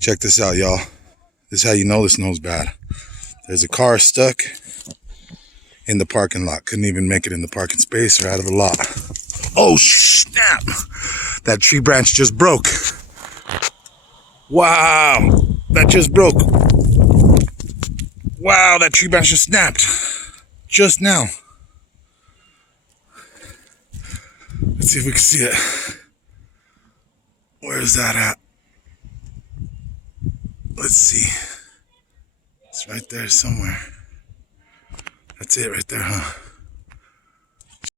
Check this out, y'all. This is how you know the snow's bad. There's a car stuck in the parking lot. Couldn't even make it in the parking space or out of the lot. Oh, snap! That tree branch just broke. Wow, that just broke. Wow, that tree branch just snapped. Just now. Let's see if we can see it. Where's that at? Let's see. It's right there somewhere. That's it right there, huh?